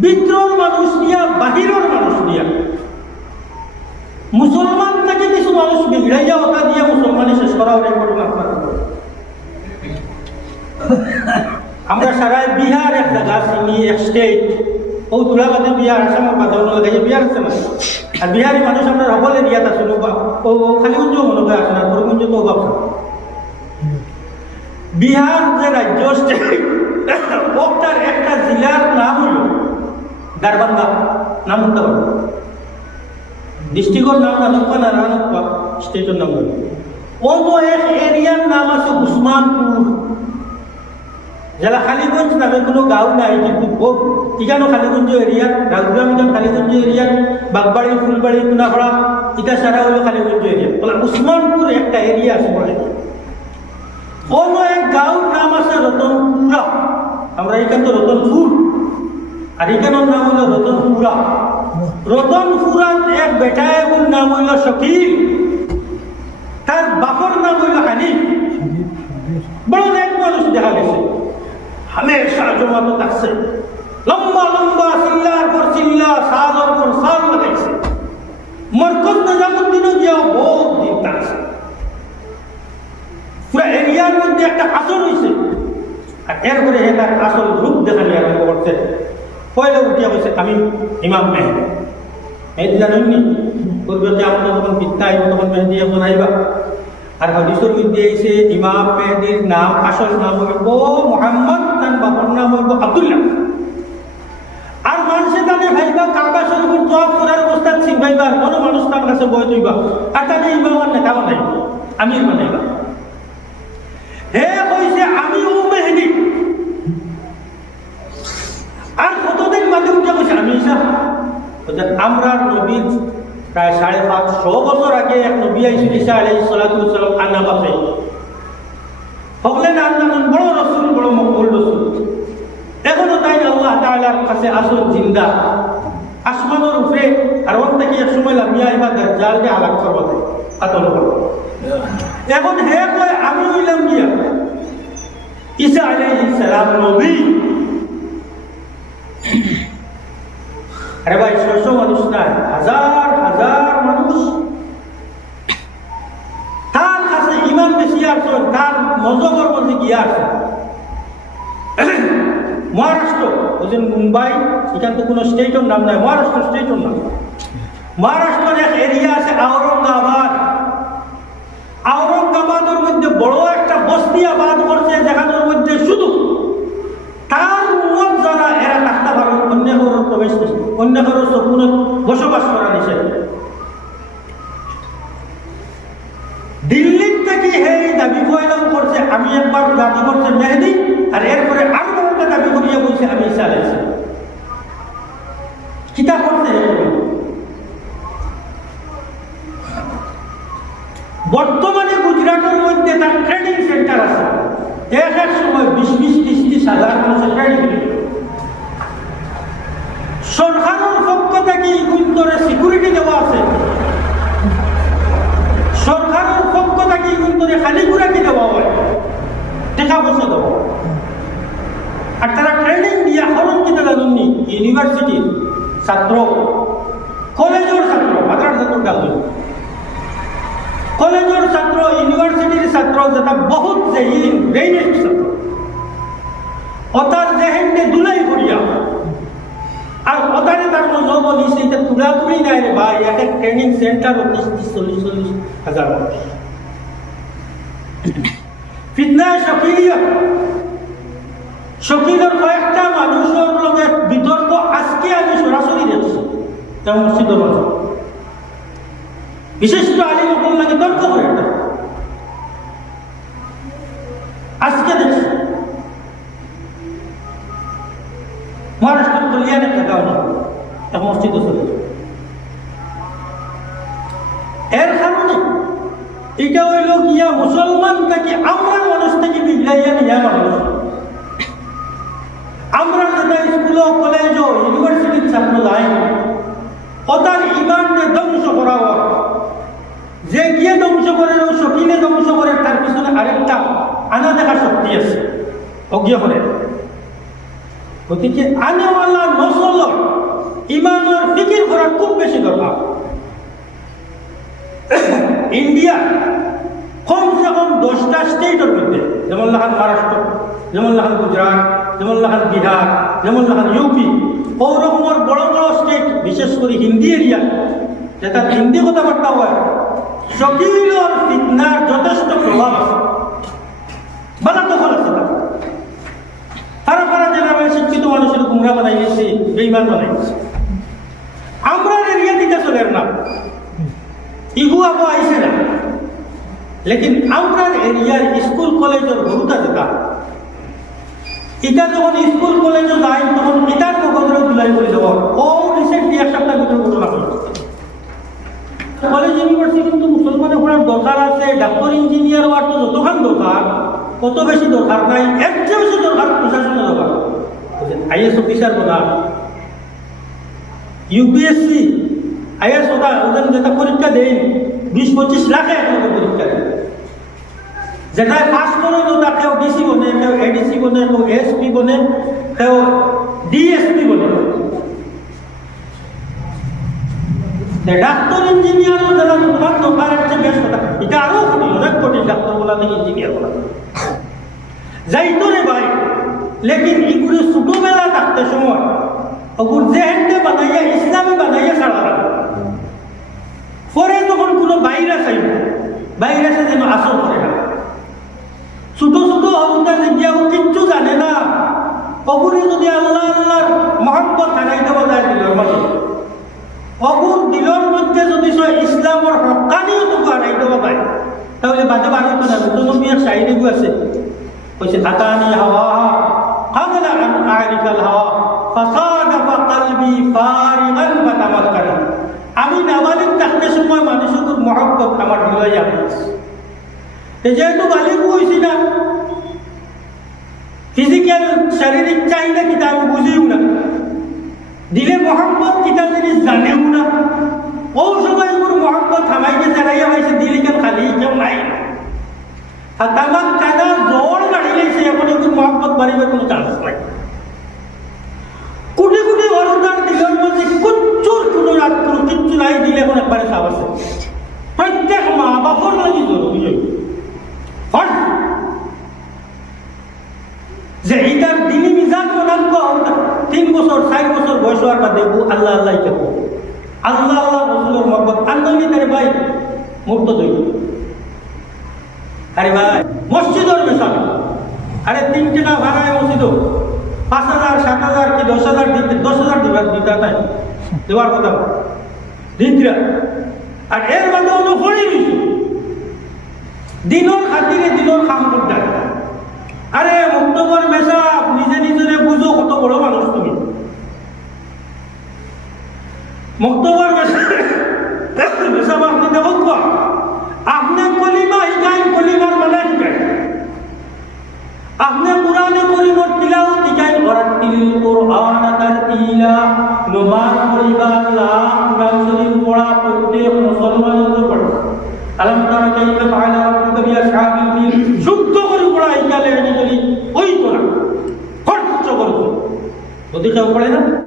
ভিতরের মানুষ দিয়া বাহিরের মানুষ দিয়া মুসলমান থেকে কিছু মানুষ বিগড়াইয়া ওটা দিয়ে মুসলমানই শেষ করা আপনারা আমরা সারা বিহার এক জায়গা চিনি এক স্টেট ও তুলাবাদে বিহার আসামের বাধাও লাগাই বিহার আছে না আর বিহারি মানুষ আমরা সকল এরিয়াত আছো ও ও খালিগঞ্জ মনে হয় আছে না করগঞ্জ তো অভাব বিহার যে রাজ্য স্টেট একটা জেলার নাম হল দারবাঙ্গা নাম হতে পারব। ডিস্ট্রিক্টর নাম নানুপ্পা না রানুপ্পা স্টেটের নাম অন্য এক এরিয়ার নাম আছে উসমানপুর। জেলা খালিগঞ্জ নামে কোনো গাঁও নাই, কিন্তু খুব ইখানো খালিগঞ্জ এরিয়ার রাজগ্রাম ইখান খালিগঞ্জ এরিয়ার বাগবাড়ি, ফুলবাড়ি কুনাখড়া ইটা সারা হলো খালিগঞ্জ এরিয়া। বলে উসমানপুর একটা এরিয়া আছে বলে। অন্য এক গাঁওর নাম আছে রতনপুরা। আমরা এখান তো আর এখানের নাম হলো রতনপুরা রতনপুরার এক বেটায়ের নাম হইল শকিল তার বাপর নাম হইল হানিফ। বড় এক মানুষ দেখা গেছে। হামেশা জমানো থাকছে। লম্বা লম্বা চিল্লার পর চিল্লা সাদর পর সাদ লাগাইছে। মরকজ নিজামুদ্দিনও গিয়াও বহুত দিন থাকছে। পুরা এরিয়ার মধ্যে একটা আসর হয়েছে আর এরপরে তার আসল রূপ দেখানি আরম্ভ করছে। পয়লা উঠিয়া বলছে আমি ইমাম মেহেদি। মেহেদি জানেননি পূর্বতে আমরা যখন পিতা আইব তখন মেহেদি এখন আইবা। আর হদিসের মধ্যে এসে ইমাম মেহেদির নাম, আসল নাম হইব মোহাম্মদ, তার বাবার নাম হইব আব্দুল্লাহ। আর মানুষে তানে ভাইবা, কাবা শরীফের জবাব করার অবস্থা ঠিক ভাইবা কোনো মানুষ তার কাছে বয় তুইবা। আর তানে ইমাম আর নেতা বানাইবা। আমির বানাইবা হে কইছে আমি ও মেহেদি আর কতদিন মাঝে উঠে কইছে আমি ঈসা বলছে, আমরা নবীর প্রায় সাড়ে পাঁচশো বছর আগে এক নবী আইসিল ঈসা আলাই সালাতুসালাম আনা বাপে। হকলেন আন্দান বড় রসুল, বড় মকবুল রসুল। এখনও তাই আল্লাহ তাআলার কাছে আসল জিন্দা। আসমানের উপরে আর ওর থেকে এক সময় লামিয়া এবা দাজ্জালকে আলাপ করব কাতল করব এখন আমি হইলাম গিয়া? ঈসা আলাইহিস সালাম নবী। আরে ভাই ছয়শো মানুষ নাই। হাজার হাজার মানুষ তার কাছে ইমান বেশি আসছে তার মজবর মধ্যে গিয়ে আসছে মহারাষ্ট্র বুঝলেন মুম্বাই, এখান তো কোনো স্টেটের নাম নাই, মহারাষ্ট্র স্টেটের নাম। মহারাষ্ট্রের এক এরিয়া আছে আওরঙ্গাবাদ। আওরঙ্গাবাদের মধ্যে বড় একটা বস্তি আবাদ করছে যেখানের মধ্যে শুধু তার উন্মত যারা এরা থাকতে পারে অন্য কারোর প্রবেশ নেই অন্য কারোর সপুনে বসবাস করা নিষেধ। দিল্লির থেকে হে দাবি ফয়লাও করছে, আমি একবার দাবি করছে মেহেদি, আর এরপরে আরও একটা দাবি করিয়া বলছে আমি ঈসা আলাইছি কিতা করছে? বর্তমানে গুজরাটের মধ্যে তার ট্রেনিং সেন্টার আছে। এক এক সময় বিশ বিশ, ত্রিশ ত্রিশ হাজার মানুষের ট্রেনিং সরকারের ইগুন্তরে খালি কুড়াকি দেওয়া হয় টাকা পয়সা দেওয়া আর তারা ট্রেনিং দিয়া হরণ কিনা জানুননি ইউনিভার্সিটির ছাত্র। কলেজের ছাত্র মাদ্রাসার ছাত্র কলেজের ছাত্র ইউনিভার্সিটির ছাত্র, যেটা বহুত জেহিন ব্রেইনেস্ট ছাত্র। অতার জেহেনকে দুলাই করিয়া আর ওখানে তার মজা বলিস এটা তুলাতুলি নাই রে এক এক ট্রেনিং সেন্টার চল্লিশ চল্লিশ হাজার মানুষ। ফিতনায় শকিলিয়া শকিলের কয়েকটা মানুষের লগে বিতর্ক আজকে আমি সরাসরি দেখছি। তেমন মসজিদের বিশিষ্ট আলী মকল লাগে তর্ক করে এটা আজকে দেখছি মহারাষ্ট্রের কল্যাণে থাকাও না এক মসজিদে চলে যায়। এর কারণে এটা হইল গিয়া মুসলমান থেকে আমরা মানুষ থেকে বিগড়াইয়া নিয়া মানুষ আমরা যেটা স্কুল কলেজ ইউনিভার্সিটির ছাত্র যাই ওটার ইমানকে ধ্বংস করা হয় যে গিয়ে ধ্বংস করে ও শকিলে ধ্বংস করে, তার পিছনে আরেকটা আনা দেখার শক্তি আছে। অজ্ঞ করে গতিকে আনেওয়ালা নসলৰ ইমানৰ ফিকিৰ কৰা খুব বেছি দৰকাৰ ইন্ডিয়া কমসে কম দশটা স্টেটের মধ্যে। যেমন লাহান মহারাষ্ট্র, যেমন লাহান গুজরাট, যেমন লাহান বিহার, যেমন লাহান ইউপি ওরকমের বড় বড় স্টেট বিশেষ করে হিন্দি এরিয়া যেটা হিন্দি কথাবার্তা হয় শকিলর ফিতনার যথেষ্ট প্রভাব আছে। বালা দখল আছে তার। তারা জেনারেল শিক্ষিত মানুষের গুমরা বানাই গেছে বেইমান বানাই গেছে আমরা এরিয়া দিতে চলে না ইগু আবো আইসে না লেকিন আমরা এরিয়ার স্কুল কলেজের ভূতা যেটা, এটা যখন স্কুল কলেজে যায়, তখন এটার মগজরে তুলাই করে দেব ও রিসেন্টলি এক সপ্তাহ ভিতরে ঘটনা কলেজ ইউনিভার্সিটি কিন্তু মুসলমানের পড়ার দরকার আছে ডাক্তার ইঞ্জিনিয়ার হওয়ার তো যতখান দরকার, কত বেশি দরকার নাই এর চেয়ে বেশি দরকার প্রশাসনের দরকার আইএস অফিসার বলা ইউপিএসসি আইএস ওটা ওদের যেটা পরীক্ষা দেয়, বিশ পঁচিশ লাখে যেটা পাস করে ওটা কেউ ডিসি বনে, কেউ এডিসি বনে, কেউ এসপি বনে, কেউ ডিএসপি বনে। ডাক্তার ইঞ্জিনিয়ার যারা তোমার দরকার হচ্ছে বেশ কথা, এটা আরও কঠিন, অনেক কঠিন ডাক্তার বলা থেকে ইঞ্জিনিয়ার বলা। যাইতো রে ভাই, লেকিন ইগুলো ছোটবেলা থাকতে সময় ওগুর জেহেনটা বানাইয়া ইসলামে বানাইয়া লাগে পরে তখন কোনো ভাইরাস আইব ভাইরাসে যেন আসর অগুরে যদি আল্লাহ আল্লাহর মহব্বত হারাই দেওয়া যায় দিলের মধ্যে অগুর দিলের মধ্যে যদি সে ইসলামর হকানিও তোকে হারাই দেওয়া যায় তাহলে বাদে বাড়ি তো না তো নবীর শাহিদি আছে কইছে আতানি হাওয়া قبل أن أعرف الهوى فصادف قلبي فارغا فتمكن আমি নাবালিক থাকতে সময় মানুষের খুব মহব্বত আমার হৃদয়ে আমি যেহেতু বালিক হয়েছি না ফিজিক্যাল শারীরিক চাহিদা কিতা আমি বুঝিও না। দিলে মহব্বত কিতা জিনিস জানেও না। ও সময় মোর মহব্বত থামাইকে চালাইয়া পাইছে, দিলে কেন খালি কেউ নাই? আর তামাক কানা জোর গাড়ি লাইছে এখন এগুলো মহব্বত বাড়িবার কোনো চান্স নাই। কোটি কোটি অনুদান দিলের মধ্যে কুচ্চুর কোনো কিচ্ছু নাই, দিলে এখন একবারে আছে। প্রত্যেক মা বাপর লাগি জরুরি যে এইটার দিনী মিজান মনাঙ্গ তিন বছর, চার বছর বয়স হওয়ার বাদে ও আল্লাহ আল্লাহ কে আল্লাহ আল্লাহ রসুলের মহব্বত। আন্দোলন তারে ভাই মুক্ত দই আরে ভাই, মসজিদর বেসাল আরে তিন টাকা ভাড়ায় মসজিদ পাঁচ হাজার, সাত হাজার কি দশ হাজার দিতে দশ হাজার দিবার দিতে নাই দেওয়ার কথা দিতরা আর এর ফড়ি দিছো দিনের খাতিরে দিনের কাম করতে আরে মুক্তবর মেশা নিজে নিজরে বুঝো কত বড় মানুষ তুমি। মুক্তবর মেশা আপনি দেখো কোয়া আপনি কলিমা শিকাই কলিমার মানে শিকাই আপনি কোরআনে করিমর তিলাওয়াত শিকাই ওরাতিল নমাজ পড়িবা আল্লাহ শরীফ পড়া প্রত্যেক মুসলমানের উপর। আলম তারা কাইফা ফাআলা রাব্বুকা तो पड़ेगा।